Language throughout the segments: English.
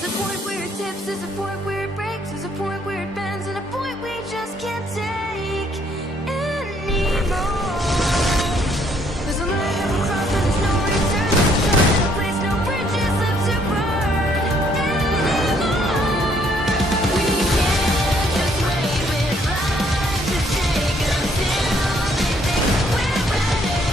There's a point where it tips, there's a point where it breaks, there's a point where it bends, and a point we just can't take anymore. There's a line that will cross and there's no return. There's a time and a place, no bridges left to burn anymore. We can't just wait with life to take until they think we're ready.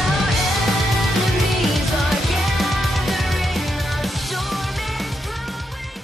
Our enemies are gathering, our storm is growing.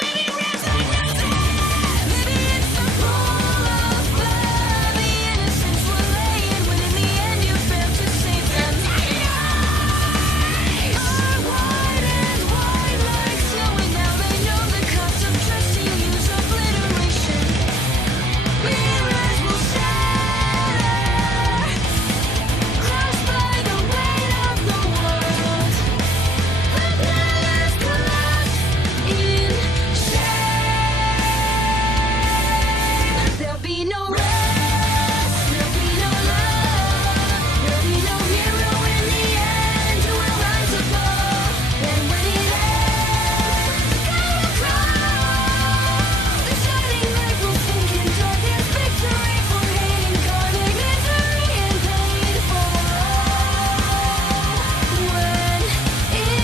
Maybe it's a pool of blood. The innocents were laying when in the end you failed to save them. Are wide and wide like snow, and now they know the cost of trusting you's obliteration. Mirrors will shatter, crushed by the weight of the world. The pillars collapse in shame. There'll be no rest, there'll be no love, there'll be no hero in the end who will rise above. And when it ends, the sky will cross. The shining light will sink in darkest victory for hate, incarnate misery and pain for all. When it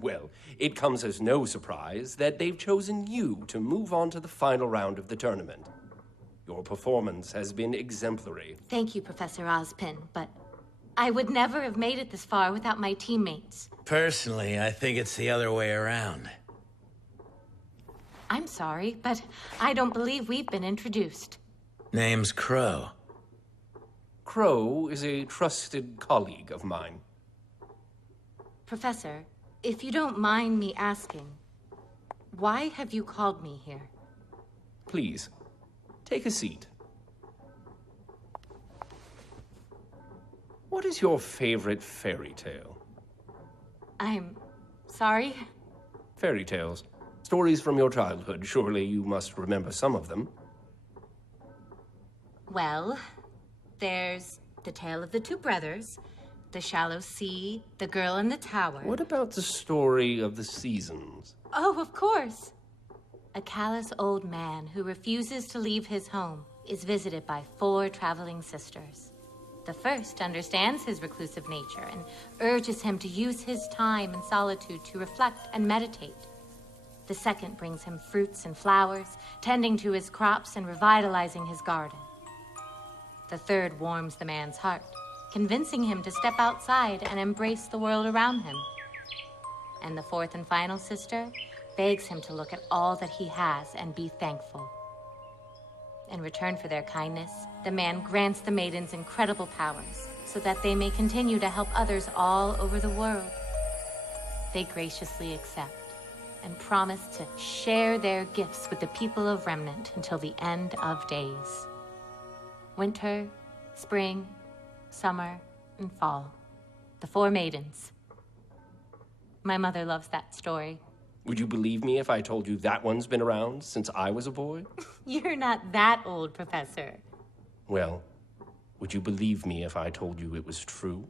Well, it comes as no surprise that they've chosen you to move on to the final round of the tournament. Your performance has been exemplary. Thank you, Professor Ozpin, but I would never have made it this far without my teammates. Personally, I think it's the other way around. I'm sorry, but I don't believe we've been introduced. Name's Crow. Crow is a trusted colleague of mine. Professor, if you don't mind me asking, why have you called me here? Please, take a seat. What is your favorite fairy tale? I'm sorry? Fairy tales. Stories from your childhood. Surely you must remember some of them. Well, there's the tale of the two brothers, the shallow sea, the girl in the tower. What about the story of the seasons? Oh, of course. A callous old man who refuses to leave his home is visited by 4 traveling sisters. The first understands his reclusive nature and urges him to use his time in solitude to reflect and meditate. The second brings him fruits and flowers, tending to his crops and revitalizing his garden. The third warms the man's heart, convincing him to step outside and embrace the world around him. And the fourth and final sister begs him to look at all that he has and be thankful. In return for their kindness, the man grants the maidens incredible powers so that they may continue to help others all over the world. They graciously accept and promise to share their gifts with the people of Remnant until the end of days. Winter, spring, summer, and fall. The 4 maidens. My mother loves that story. Would you believe me if I told you that one's been around since I was a boy? You're not that old, Professor. Well, would you believe me if I told you it was true?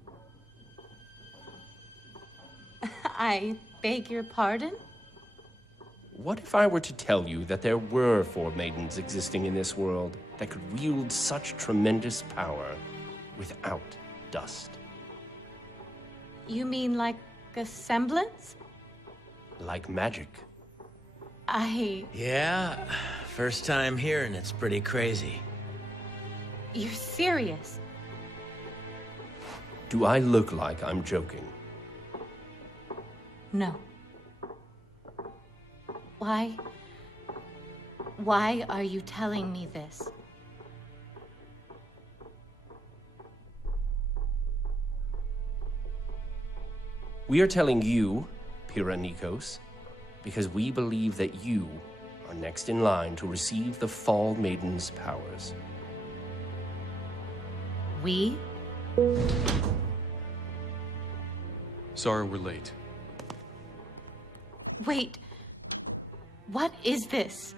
I beg your pardon? What if I were to tell you that there were 4 maidens existing in this world that could wield such tremendous power without dust? You mean like a semblance? Like magic. Yeah, first time hearing it's pretty crazy. You're serious? Do I look like I'm joking? No. Why are you telling me this? We are telling you, Pyrrha Nikos, because we believe that you are next in line to receive the Fall Maiden's powers. We? Sorry we're late. Wait. What is this?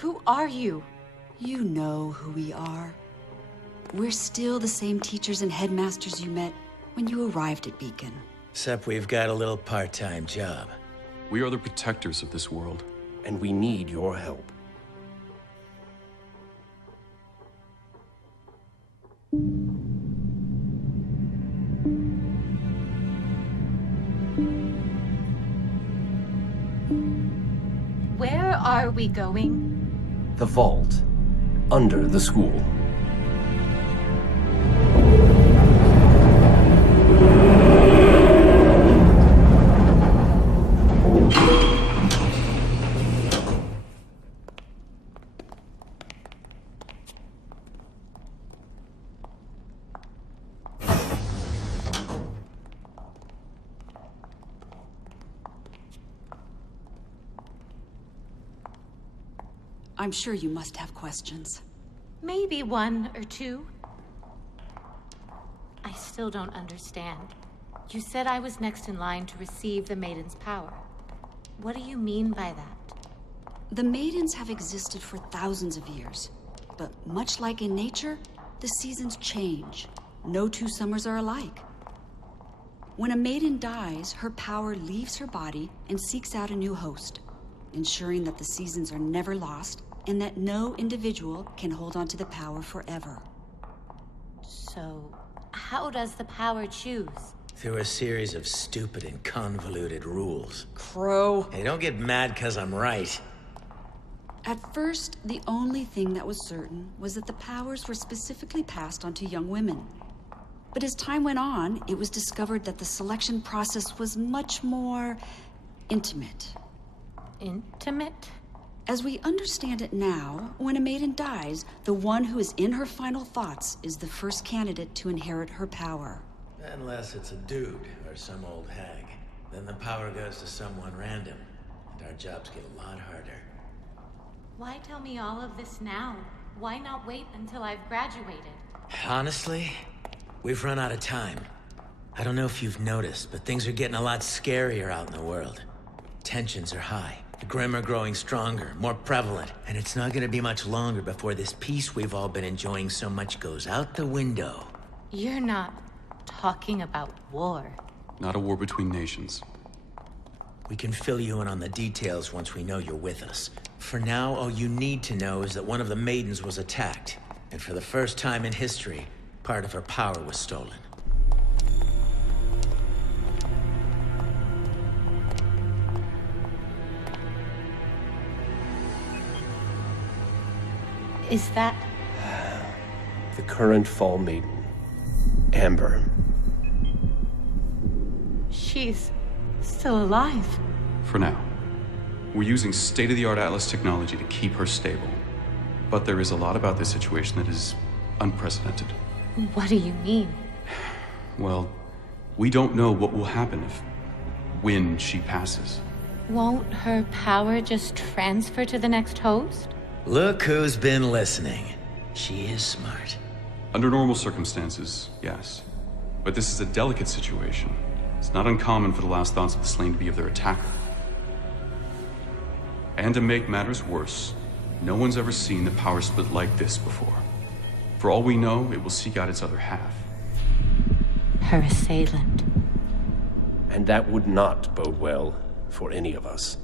Who are you? You know who we are. We're still the same teachers and headmasters you met when you arrived at Beacon. Except we've got a little part-time job. We are the protectors of this world. And we need your help. Where are we going? The vault, under the school. I'm sure you must have questions. Maybe one or two. I still don't understand. You said I was next in line to receive the Maiden's power. What do you mean by that? The Maidens have existed for thousands of years. But much like in nature, the seasons change. No two summers are alike. When a Maiden dies, her power leaves her body and seeks out a new host, ensuring that the seasons are never lost and that no individual can hold on to the power forever. So, how does the power choose? Through a series of stupid and convoluted rules. Crow. Hey, don't get mad 'cause I'm right. At first, the only thing that was certain was that the powers were specifically passed on to young women. But as time went on, it was discovered that the selection process was much more intimate. Intimate? As we understand it now, when a maiden dies, the one who is in her final thoughts is the first candidate to inherit her power. Unless it's a dude or some old hag. Then the power goes to someone random, and our jobs get a lot harder. Why tell me all of this now? Why not wait until I've graduated? Honestly, we've run out of time. I don't know if you've noticed, but things are getting a lot scarier out in the world. Tensions are high. The Grimm are growing stronger, more prevalent, and it's not gonna be much longer before this peace we've all been enjoying so much goes out the window. You're not talking about war. Not a war between nations. We can fill you in on the details once we know you're with us. For now, all you need to know is that one of the maidens was attacked, and for the first time in history, part of her power was stolen. Is that... The current Fall Maiden, Amber. she's still alive? For now. We're using state-of-the-art Atlas technology to keep her stable. But there is a lot about this situation that is unprecedented. What do you mean? Well, we don't know what will happen when she passes. Won't her power just transfer to the next host? Look who's been listening. She is smart. Under normal circumstances, yes. But this is a delicate situation. It's not uncommon for the last thoughts of the slain to be of their attacker. And to make matters worse, no one's ever seen the power split like this before. For all we know, it will seek out its other half. Her assailant. And that would not bode well for any of us.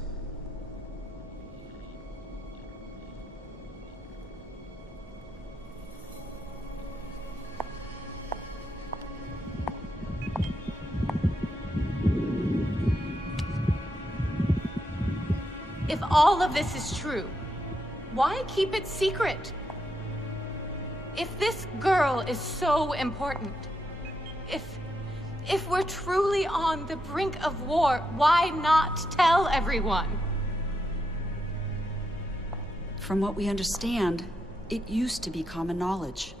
If all of this is true, why keep it secret? If this girl is so important, if we're truly on the brink of war, why not tell everyone? From what we understand, it used to be common knowledge.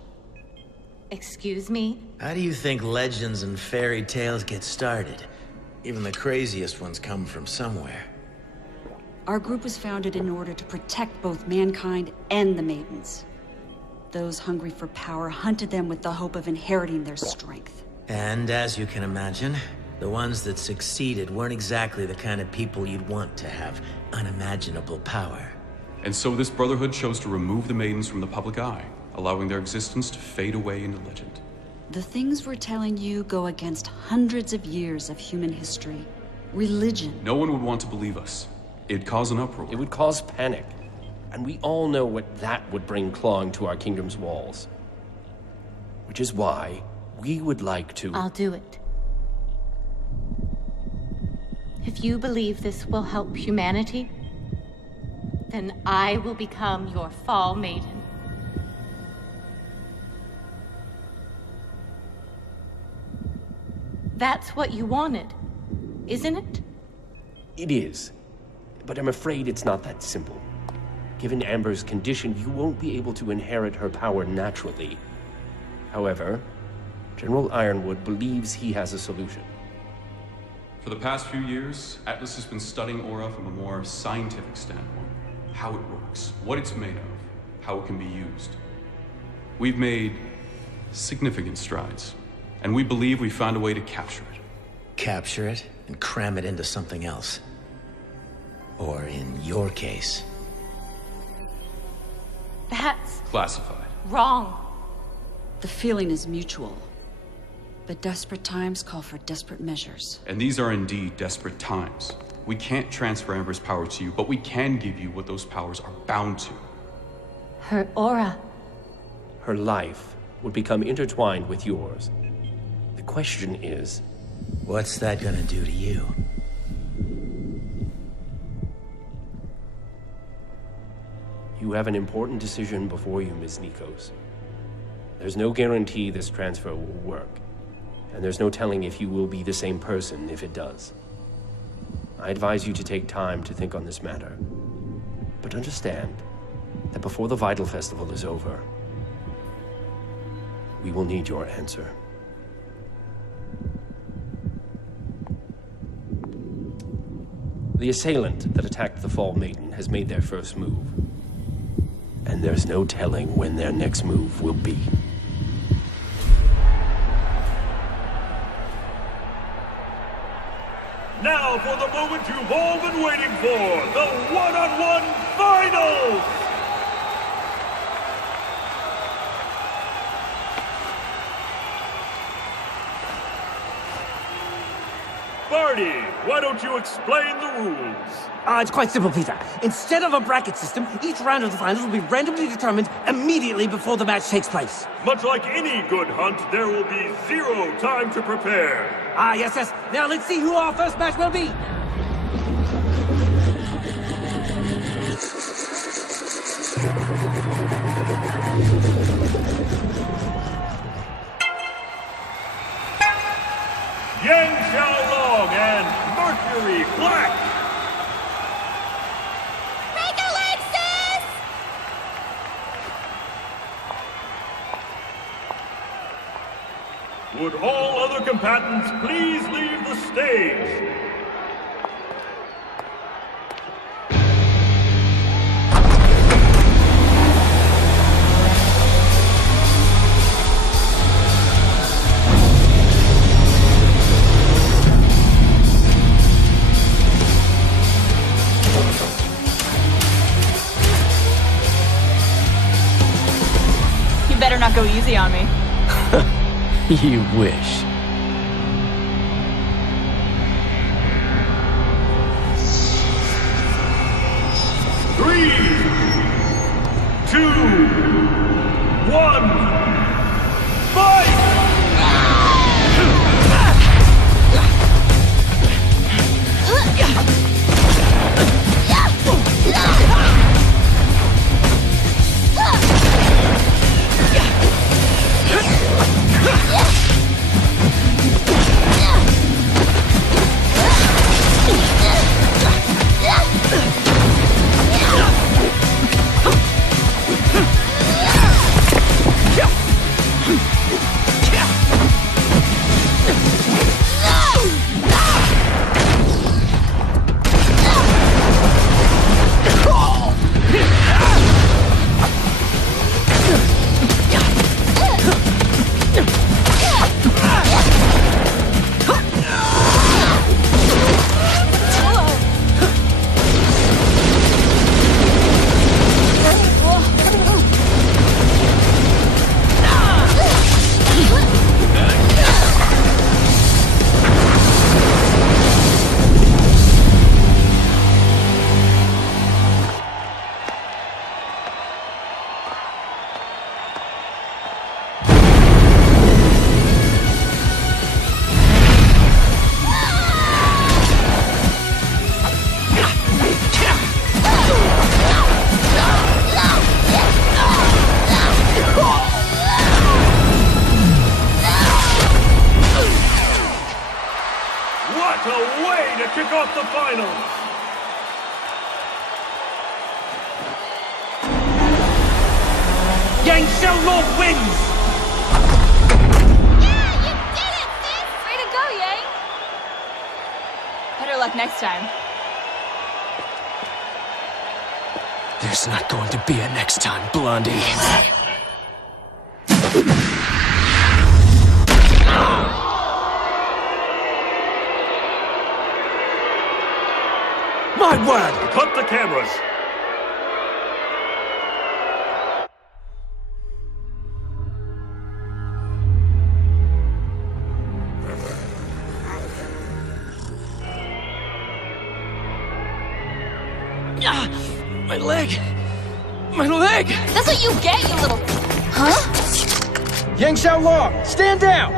Excuse me? How do you think legends and fairy tales get started? Even the craziest ones come from somewhere. Our group was founded in order to protect both mankind and the Maidens. Those hungry for power hunted them with the hope of inheriting their strength. And as you can imagine, the ones that succeeded weren't exactly the kind of people you'd want to have unimaginable power. And so this Brotherhood chose to remove the Maidens from the public eye, allowing their existence to fade away into legend. The things we're telling you go against hundreds of years of human history. Religion. No one would want to believe us. It'd cause an uproar. It would cause panic. And we all know what that would bring clawing to our kingdom's walls. Which is why we would like to... I'll do it. If you believe this will help humanity, then I will become your Fall Maiden. That's what you wanted, isn't it? It is. But I'm afraid it's not that simple. Given Amber's condition, you won't be able to inherit her power naturally. However, General Ironwood believes he has a solution. For the past few years, Atlas has been studying Aura from a more scientific standpoint. How it works, what it's made of, how it can be used. We've made significant strides, and we believe we found a way to capture it. Capture it and cram it into something else. Or in your case... That's Classified. wrong. The feeling is mutual. But desperate times call for desperate measures. And these are indeed desperate times. We can't transfer Amber's power to you, but we can give you what those powers are bound to. Her aura. Her life would become intertwined with yours. The question is... What's that gonna do to you? You have an important decision before you, Ms. Nikos. There's no guarantee this transfer will work, and there's no telling if you will be the same person if it does. I advise you to take time to think on this matter, but understand that before the Vital Festival is over, we will need your answer. The assailant that attacked the Fall Maiden has made their first move. And there's no telling when their next move will be. Now for the moment you've all been waiting for, the one-on-one finals! Barty, why don't you explain the rules? It's quite simple, Peter. Instead of a bracket system, each round of the finals will be randomly determined immediately before the match takes place. Much like any good hunt, there will be 0 time to prepare. Yes. Now let's see who our first match will be. Yang Xiaolong and Mercury Black. Make a leg, sis! Would all other combatants please leave the stage? You better not go easy on me. You wish. Three, 2, 1, fight! What a way to kick off the finals! Yang Xiaolong wins! Way to go, Yang! Better luck next time. There's not going to be a next time, Blondie. My word! Cut the cameras! My leg! My leg! That's what you get, you little... Huh? Yang Xiaolong, stand down!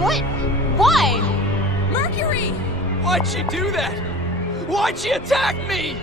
What? Why? Mercury! Why'd she do that? Why'd she attack me?